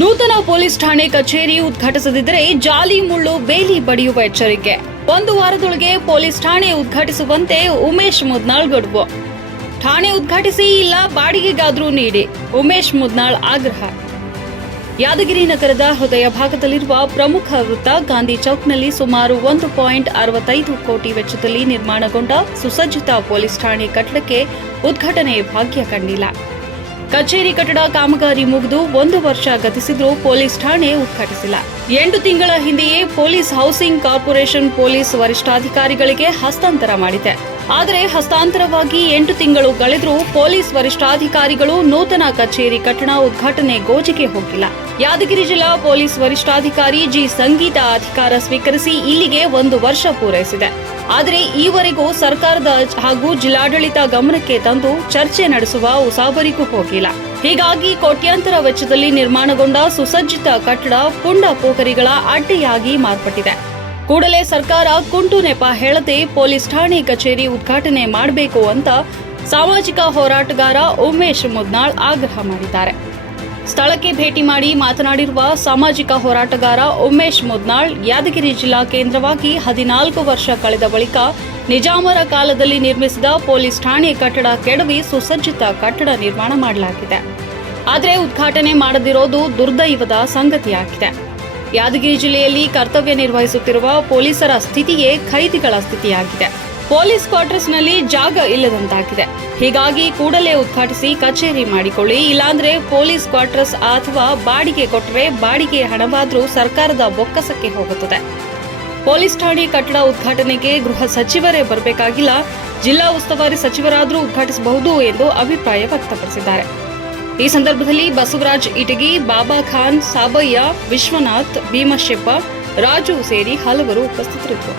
ನೂತನ ಪೊಲೀಸ್ ಠಾಣೆ ಕಚೇರಿ ಉದ್ಘಾಟಿಸದಿದ್ದರೆ ಜಾಲಿ ಮುಳ್ಳು ಬೇಲಿ ಬಡಿಯುವ ಎಚ್ಚರಿಕೆ. ಒಂದು ವಾರದೊಳಗೆ ಪೊಲೀಸ್ ಠಾಣೆ ಉದ್ಘಾಟಿಸುವಂತೆ ಉಮೇಶ್ ಮುದ್ನಾಳ್ ಗಡುವು. ಠಾಣೆ ಉದ್ಘಾಟಿಸಿ ಇಲ್ಲ, ಬಾಡಿಗೆಗಾದ್ರೂ ನೀಡಿ, ಉಮೇಶ್ ಮುದ್ನಾಳ್ ಆಗ್ರಹ. ಯಾದಗಿರಿ ನಗರದ ಹೃದಯ ಭಾಗದಲ್ಲಿರುವ ಪ್ರಮುಖ ವೃತ್ತ ಗಾಂಧಿ ಚೌಕ್ನಲ್ಲಿ ಸುಮಾರು ಒಂದು ಪಾಯಿಂಟ್ ಅರವತ್ತೈದು ಕೋಟಿ ವೆಚ್ಚದಲ್ಲಿ ನಿರ್ಮಾಣಗೊಂಡ ಸುಸಜ್ಜಿತ ಪೊಲೀಸ್ ಠಾಣೆ ಕಟ್ಟಡಕ್ಕೆ ಉದ್ಘಾಟನೆ ಭಾಗ್ಯ ಕಂಡಿಲ್ಲ. ಕಚೇರಿ ಕಟ್ಟಡ ಕಾಮಗಾರಿ ಮುಗಿದು ಒಂದು ವರ್ಷ ಗತಿಸಿದ್ರೂ ಪೊಲೀಸ್ ಠಾಣೆ ಉದ್ಘಾಟಿಸಿಲ್ಲ. ಎಂಟು ತಿಂಗಳ ಹಿಂದೆಯೇ ಪೊಲೀಸ್ ಹೌಸಿಂಗ್ ಕಾರ್ಪೊರೇಷನ್ ಪೊಲೀಸ್ ವರಿಷ್ಠಾಧಿಕಾರಿಗಳಿಗೆ ಹಸ್ತಾಂತರ ಮಾಡಿದೆ. ಆದರೆ ಹಸ್ತಾಂತರವಾಗಿ ಎಂಟು ತಿಂಗಳು ಕಳೆದರೂ ಪೊಲೀಸ್ ವರಿಷ್ಠಾಧಿಕಾರಿಗಳು ನೂತನ ಕಚೇರಿ ಕಟ್ಟಡ ಉದ್ಘಾಟನೆ ಗೋಜಿಗೆ ಹೋಗಿಲ್ಲ. ಯಾದಗಿರಿ ಜಿಲ್ಲಾ ಪೊಲೀಸ್ ವರಿಷ್ಠಾಧಿಕಾರಿ ಜಿ ಸಂಗೀತ ಅಧಿಕಾರ ಸ್ವೀಕರಿಸಿ ಇಲ್ಲಿಗೆ ಒಂದು ವರ್ಷ ಪೂರೈಸಿದೆ. ಆದರೆ ಈವರೆಗೂ ಸರ್ಕಾರದ ಹಾಗೂ ಜಿಲ್ಲಾಡಳಿತ ಗಮನಕ್ಕೆ ತಂದು ಚರ್ಚೆ ನಡೆಸುವ ಉಸಾಬರಿಗೂ ಹೋಗಿಲ್ಲ. ಹೀಗಾಗಿ ಕೋಟ್ಯಾಂತರ ವೆಚ್ಚದಲ್ಲಿ ನಿರ್ಮಾಣಗೊಂಡ ಸುಸಜ್ಜಿತ ಕಟ್ಟಡ ಪುಂಡ ಪೋಖರಿಗಳ ಅಡ್ಡೆಯಾಗಿ ಮಾರ್ಪಟ್ಟಿದೆ. ಕೂಡಲೇ ಸರ್ಕಾರ ಕುಂಟು ನೆಪ ಹೇಳದೆ ಪೊಲೀಸ್ ಠಾಣೆ ಕಚೇರಿ ಉದ್ಘಾಟನೆ ಮಾಡಬೇಕು ಅಂತ ಸಾಮಾಜಿಕ ಹೋರಾಟಗಾರ ಉಮೇಶ್ ಮುದ್ನಾಳ್ ಆಗ್ರಹ ಮಾಡಿದ್ದಾರೆ. ಸ್ಥಳಕ್ಕೆ ಭೇಟಿ ಮಾಡಿ ಮಾತನಾಡಿರುವ ಸಾಮಾಜಿಕ ಹೋರಾಟಗಾರ ಉಮೇಶ್ ಮುದ್ನಾಳ್, ಯಾದಗಿರಿ ಜಿಲ್ಲಾ ಕೇಂದ್ರವಾಗಿ ಹದಿನಾಲ್ಕು ವರ್ಷ ಕಳೆದ ಬಳಿಕ ನಿಜಾಮರ ಕಾಲದಲ್ಲಿ ನಿರ್ಮಿಸಿದ ಪೊಲೀಸ್ ಠಾಣೆ ಕಟ್ಟಡ ಕೆಡವಿ ಸುಸಜ್ಜಿತ ಕಟ್ಟಡ ನಿರ್ಮಾಣ ಮಾಡಲಾಗಿದೆ. ಆದರೆ ಉದ್ಘಾಟನೆ ಮಾಡದಿರೋದು ದುರ್ದೈವದ ಸಂಗತಿಯಾಗಿದೆ. ಯಾದಗಿರಿ ಜಿಲ್ಲೆಯಲ್ಲಿ ಕರ್ತವ್ಯ ನಿರ್ವಹಿಸುತ್ತಿರುವ ಪೊಲೀಸರ ಸ್ಥಿತಿಯೇ ಖೈದಿಗಳ ಸ್ಥಿತಿಯಾಗಿದೆ. ಪೊಲೀಸ್ ಕ್ವಾರ್ಟರ್ಸ್ನಲ್ಲಿ ಜಾಗ ಇಲ್ಲದಂತಾಗಿದೆ. ಹೀಗಾಗಿ ಕೂಡಲೇ ಉದ್ಘಾಟಿಸಿ ಕಚೇರಿ ಮಾಡಿಕೊಳ್ಳಿ. ಇಲ್ಲಾಂದ್ರೆ ಪೊಲೀಸ್ ಕ್ವಾರ್ಟರ್ಸ್ ಅಥವಾ ಬಾಡಿಗೆ ಕೊಟ್ಟರೆ ಬಾಡಿಗೆ ಹಣವಾದರೂ ಸರ್ಕಾರದ ಬೊಕ್ಕಸಕ್ಕೆ ಹೋಗುತ್ತದೆ. ಪೊಲೀಸ್ ಠಾಣೆ ಕಟ್ಟಡ ಉದ್ಘಾಟನೆಗೆ ಗೃಹ ಸಚಿವರೇ ಬರಬೇಕಾಗಿಲ್ಲ. ಜಿಲ್ಲಾ ಉಸ್ತುವಾರಿ ಸಚಿವರಾದರೂ ಉದ್ಘಾಟಿಸಬಹುದು ಎಂದು ಅಭಿಪ್ರಾಯ ವ್ಯಕ್ತಪಡಿಸಿದ್ದಾರೆ. ಈ ಸಂದರ್ಭದಲ್ಲಿ ಬಸವರಾಜ್ ಇಟಗಿ, ಬಾಬಾ ಖಾನ್, ಸಾಬಯ್ಯ, ವಿಶ್ವನಾಥ್ ಭೀಮಶೆಪ್ಪ ರಾಜು ಸೇರಿ ಹಲವರು ಉಪಸ್ಥಿತರಿದ್ದರು.